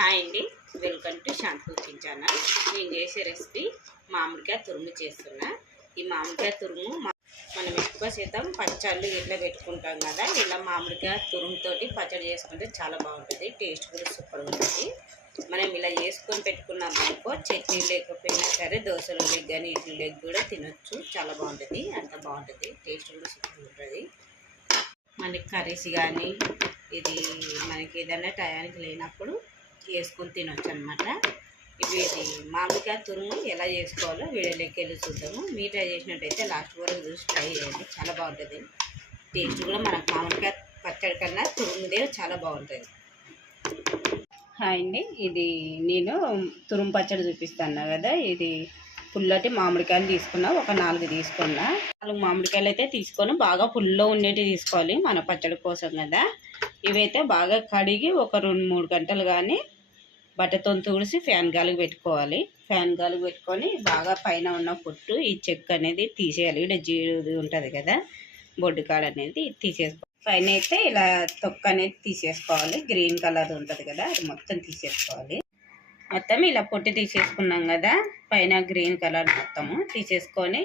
Hi అండి. Welcome to Shanti cooking channel నేను చేసే రెసిపీ మామిడికాయ తురుము చేస్తున్నా. ఈ మామిడికాయ తురుము మనం ఎక్కువ శాతం పచ్చళ్ళు ఇట్లా పెట్టుకుంటాం కదా. ఇలా మామిడికాయ తురుముతోటి పచ్చడి చేసుకుంటే చాలా బాగుంటుంది. టేస్ట్ కూడా సూపర్ ఉంటుంది. మనం ఇలా చేసుకొని పెట్టుకున్నాం అనుకో చట్నీ లేకపోయినా సరే దోశలు లెగ్ కానీ ఇడ్లీ లెగ్ కూడా తినొచ్చు. చాలా బాగుంటుంది. అంత బాగుంటుంది. టేస్ట్ కూడా సూపర్ ఉంటుంది. మనకి కర్రీస్ కానీ ఇది మనకి ఏదైనా టయానికి లేనప్పుడు చేసుకొని తినొచ్చు అనమాట ఇవి ఇది మామిడికాయ తురుము ఎలా చేసుకోవాలో వీడియోలోకి వెళ్ళి చూద్దాము. మీరు ట్రై చేసినట్టయితే లాస్ట్ వరకు చూసి ట్రై చేయండి. చాలా బాగుంటుంది. టేస్ట్ కూడా మనకు మామిడికాయ పచ్చడి కన్నా తురుముదే చాలా బాగుంటుంది. హాయ్ అండి. ఇది నేను తురుము పచ్చడి చూపిస్తాను కదా. ఇది పుల్లటి మామిడికాయలు తీసుకున్నా. ఒక నాలుగు తీసుకున్నా. నాలుగు మామిడికాయలు అయితే తీసుకొని బాగా పుల్లో ఉండేవి తీసుకోవాలి మన పచ్చడి కోసం కదా. ఇవైతే బాగా కడిగి ఒక రెండు మూడు గంటలు కానీ బట్టతోని తుడిసి ఫ్యాన్ గాలికి పెట్టుకోవాలి. ఫ్యాన్ గాలికి పెట్టుకొని బాగా పైన ఉన్న పొట్టు ఈ చెక్క అనేది తీసేయాలి. ఇక్కడ జీడి ఉంటుంది కదా బొడ్డు కాడ అనేది తీసేసుకోవాలి పైన అయితే ఇలా తొక్క అనేది తీసేసుకోవాలి. గ్రీన్ కలర్ ఉంటుంది కదా అది మొత్తం తీసేసుకోవాలి. మొత్తం ఇలా పొట్టు తీసేసుకున్నాం కదా పైన గ్రీన్ కలర్ మొత్తము తీసేసుకొని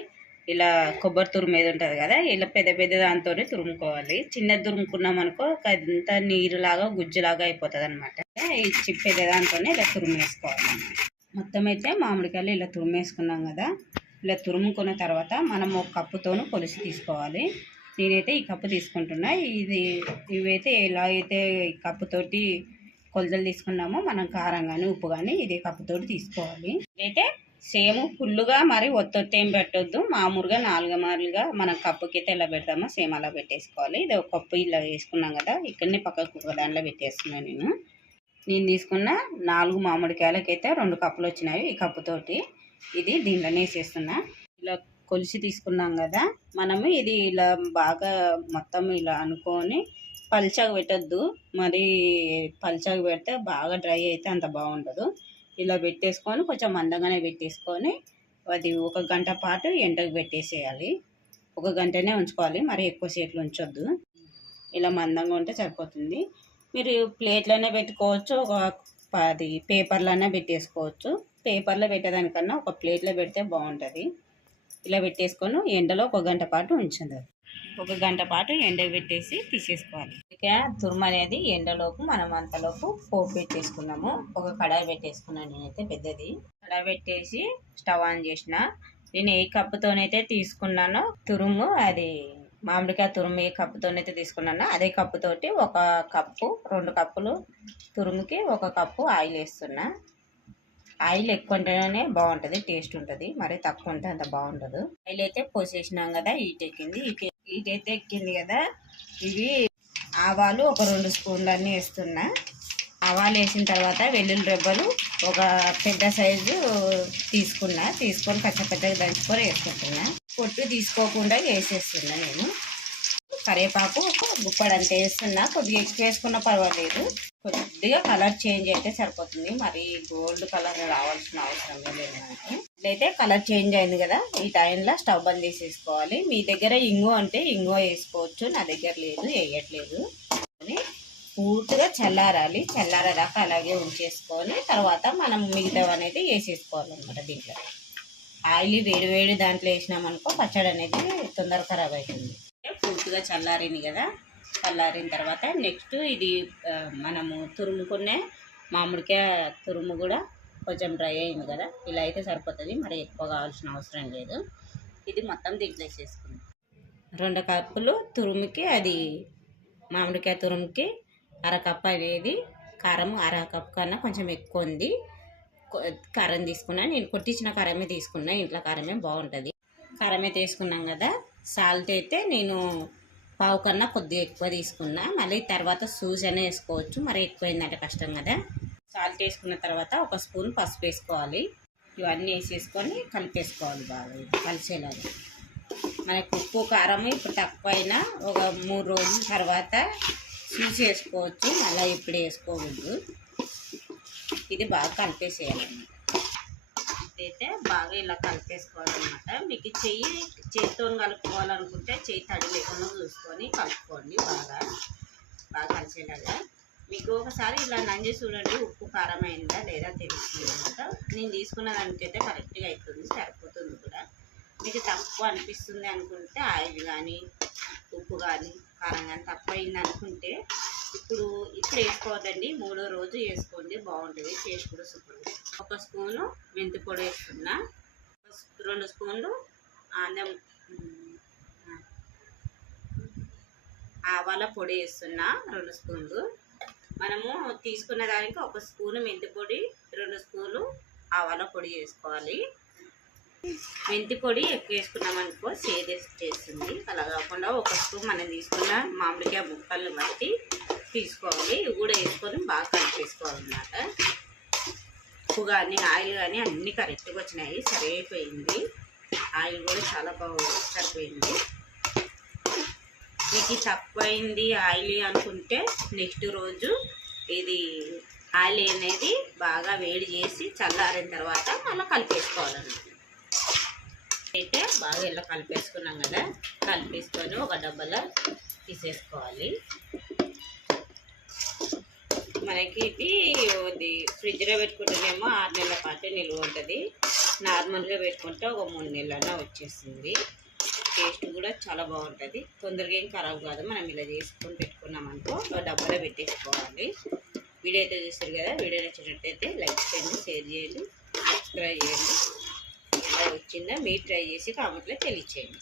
ఇలా కొబ్బరి తురుము మీద ఉంటుంది కదా ఇలా పెద్ద పెద్ద దాంతోనే తురుముకోవాలి. చిన్నది తురుముకున్నాం అనుకో అంతా నీరులాగా గుజ్జులాగా అయిపోతుంది అనమాట ఈ పెద్ద దాంతోనే ఇలా తురుమేసుకోవాలి మొత్తం అయితే మామిడికాయలు ఇలా తురిమేసుకున్నాం కదా ఇలా తురుముకున్న తర్వాత మనం ఒక కప్పుతోను కొలిసి తీసుకోవాలి. నేనైతే ఈ కప్పు తీసుకుంటున్నా. ఇది ఇవైతే ఎలా అయితే ఈ కప్పుతోటి కొలతలు తీసుకున్నామో మనం కారం కానీ ఉప్పు కానీ ఇదే కప్పుతోటి తీసుకోవాలి. అయితే సేమ్ ఫుల్లుగా మరి ఒత్తొత్తి ఏం పెట్టొద్దు. మామూలుగా నాలుగు మారులుగా మనం కప్పుకి అయితే ఎలా పెడతామో సేమ్ అలా పెట్టేసుకోవాలి. ఇది ఒక కప్పు ఇలా వేసుకున్నాం కదా ఇక్కడనే పక్కకు ఒక దాంట్లో పెట్టేస్తున్నాను నేను. నేను తీసుకున్న నాలుగు మామిడికాయలకైతే రెండు కప్పులు వచ్చినాయి ఈ కప్పుతోటి ఇది దీంట్లోనే వేసేస్తున్నా. ఇలా కొలిసి తీసుకున్నాం కదా మనము ఇది ఇలా బాగా మొత్తం ఇలా అనుకొని పల్చగా పెట్టద్దు. మరి పల్చగా పెడితే బాగా డ్రై అయితే అంత బాగుండదు. ఇలా పెట్టేసుకొని కొంచెం మందంగానే పెట్టేసుకొని అది ఒక గంట పాటు ఎండకు పెట్టేసేయాలి. ఒక గంటనే ఉంచుకోవాలి. మరి ఎక్కువసేపు ఉంచొద్దు. ఇలా మందంగా ఉంటే సరిపోతుంది. మీరు ప్లేట్లోనే పెట్టుకోవచ్చు. ఒక అది పేపర్లోనే పెట్టేసుకోవచ్చు. పేపర్లో పెట్టేదానికన్నా ఒక ప్లేట్లో పెడితే బాగుంటుంది. ఇలా పెట్టేసుకొని ఎండలో ఒక గంట పాటు ఉంచండి. ఒక గంట పాటు ఎండబెట్టేసి తీసేసుకోవాలి. ఇక తురుము అనేది ఎండలోపు మనం అంతలోపు పోపు పెట్టేసుకున్నాము. ఒక కడాయి పెట్టేసుకున్నాను నేనైతే పెద్దది. కడాయి పెట్టేసి స్టవ్ ఆన్ చేసిన. నేను ఏ కప్పుతోనైతే తీసుకున్నానో తురుము అది మామిడికాయ తురుము ఏ కప్పుతోనైతే తీసుకున్నానో అదే కప్పుతోటి ఒక కప్పు రెండు కప్పులు తురుముకి ఒక కప్పు ఆయిల్ వేస్తున్నా. ఆయిల్ ఎక్కువ ఉంటేనే బాగుంటుంది టేస్ట్ ఉంటుంది. మరి తక్కువ ఉంటే అంత బాగుండదు. ఆయిల్ అయితే పోసేసినాం కదా ఈట్ ఎక్కింది. ఈట్ ఇదైతే అయితే ఎక్కింది కదా. ఇవి ఆవాలు ఒక రెండు స్పూన్లు అన్నీ వేస్తున్నా. ఆవాలు వేసిన తర్వాత వెల్లుల్లి రెబ్బలు ఒక పెద్ద సైజు తీసుకున్నా. తీసుకొని కచ్చపచ్చగా దంచుకొని వేసుకుంటున్నా. పొట్టు తీసుకోకుండా వేసేస్తున్నా నేను. కరివేపాకు ఒక గుప్పడంత వేస్తున్నా. కొద్దిగా ఎక్కువ వేసుకున్నా పర్వాలేదు. కొద్దిగా కలర్ చేంజ్ అయితే సరిపోతుంది. మరి గోల్డ్ కలర్ రావాల్సిన అవసరం లేదు మనకి ఇట్లయితే కలర్ చేంజ్ అయింది కదా. ఈ టైంలో స్టవ్ బంద్ చేసేసుకోవాలి. మీ దగ్గర ఇంగు అంటే ఇంగో వేసుకోవచ్చు. నా దగ్గర లేదు వేయట్లేదు. అని పూర్తిగా చల్లారాలి. చల్లారేదాకా అలాగే ఉంచేసుకొని తర్వాత మనం మిగతా అనేది వేసేసుకోవాలన్నమాట దీంట్లో. ఆయిల్ వేడి వేడి దాంట్లో వేసినామనుకో పచ్చడి అనేది తొందర ఖరాబ్ అవుతుంది పూర్తిగా చల్లారింది కదా. చల్లారిన తర్వాత నెక్స్ట్ ఇది మనము తురుముకునే మామిడికాయ తురుము కూడా కొంచెం డ్రై అయింది కదా ఇలా అయితే సరిపోతుంది. మరి ఎక్కువ కావాల్సిన అవసరం లేదు. ఇది మొత్తం దీంట్లో వేసేసుకుందాం రెండు కప్పులు తురుముకి అది మామిడికాయ తురుముకి అరకప్పు అనేది కారం అర కప్పు కన్నా కొంచెం ఎక్కువ ఉంది. కారం తీసుకున్నా నేను కొట్టించిన కారమే తీసుకున్నా ఇంట్లో కారమే బాగుంటుంది. కారమే తీసుకున్నాం కదా సాల్ట్ అయితే నేను పావు కన్నా కొద్దిగా ఎక్కువ తీసుకున్నా. మళ్ళీ తర్వాత సూజ్ అనే వేసుకోవచ్చు మరి ఎక్కువైందంటే కష్టం కదా. సాల్ట్ వేసుకున్న తర్వాత ఒక స్పూన్ పసుపు వేసుకోవాలి. ఇవన్నీ వేసేసుకొని కలిపేసుకోవాలి బాగా ఇది కలిసేలాగా. మనకు ఉప్పు కారం ఇప్పుడు తక్కువ అయినా ఒక మూడు రోజుల తర్వాత చూసి వేసుకోవచ్చు మళ్ళీ ఇప్పుడు వేసుకోవద్దు ఇది బాగా కలిపేసేయాలన్నమాట. అయితే బాగా ఇలా కలిపేసుకోవాలన్నమాట. మీకు చెయ్యి చేతితో కలుపుకోవాలనుకుంటే చెయ్యి తడి లేకుండా చూసుకొని కలుపుకోండి బాగా. బాగా కలిసేలాగా. మీకు ఒకసారి ఇలా నంజి చూడండి ఉప్పు కారం అయిందా లేదా తెలుస్తుంది అనమాట నేను తీసుకున్న దానికైతే కరెక్ట్గా అవుతుంది సరిపోతుంది కూడా. మీకు తక్కువ అనిపిస్తుంది అనుకుంటే ఆయిల్ కానీ ఉప్పు కానీ కారం కానీ తక్కువ అయింది అనుకుంటే ఇప్పుడు ఇప్పుడు వేసుకోవద్దండి. మూడో రోజు వేసుకోండి బాగుంటుంది. టేస్ట్ కూడా సూపర్ ఒక స్పూను మెంతి పొడి వేస్తున్నా రెండు స్పూన్లు ఆనం ఆవాల పొడి వేస్తున్నా రెండు స్పూన్లు. మనము తీసుకున్న దానికి ఒక స్పూను మెంతి పొడి రెండు స్పూన్లు ఆవాల పొడి వేసుకోవాలి. మెంతి పొడి ఎక్కువ వేసుకున్నాం అనుకో చేస్తుంది అలా కాకుండా ఒక స్పూన్ మనం తీసుకున్న మామిడికాయ ముక్కలను బట్టి తీసుకోవాలి. ఇవి కూడా వేసుకొని బాగా కలిపేసుకోవాలన్నమాట. ఉప్పు కానీ ఆయిల్ కానీ అన్నీ కరెక్ట్గా వచ్చినాయి. సరైపోయింది. ఆయిల్ కూడా చాలా బాగా సరిపోయింది. మీకు ఇది తక్కువైంది ఆయిల్ అనుకుంటే నెక్స్ట్ రోజు ఇది ఆయిల్ అనేది బాగా వేడి చేసి చల్లారిన తర్వాత మళ్ళీ కలిపేసుకోవాలన్నమాట అయితే బాగా ఇలా కలిపేసుకున్నాం కదా కలిపేసుకొని ఒక డబ్బాలో తీసేసుకోవాలి. మనకి ఇది ఇది ఫ్రిడ్జ్లో పెట్టుకుంటేనేమో ఆరు నెలల పాటు నిల్వ ఉంటుంది. నార్మల్గా పెట్టుకుంటే ఒక మూడు నెలలన్నా వచ్చేస్తుంది టేస్ట్ కూడా చాలా బాగుంటుంది. తొందరగా ఏం ఖరాబ్ కాదు. మనం ఇలా చేసుకొని పెట్టుకున్నాం అనుకో డబ్బాలో పెట్టేసుకోవాలి. వీడియో అయితే చూస్తారు కదా వీడియో నచ్చినట్టయితే లైక్ చేయండి షేర్ చేయండి సబ్స్క్రైబ్ చేయండి. ఎలా వచ్చిందో మీరు ట్రై చేసి కామెంట్లో తెలియచేయండి.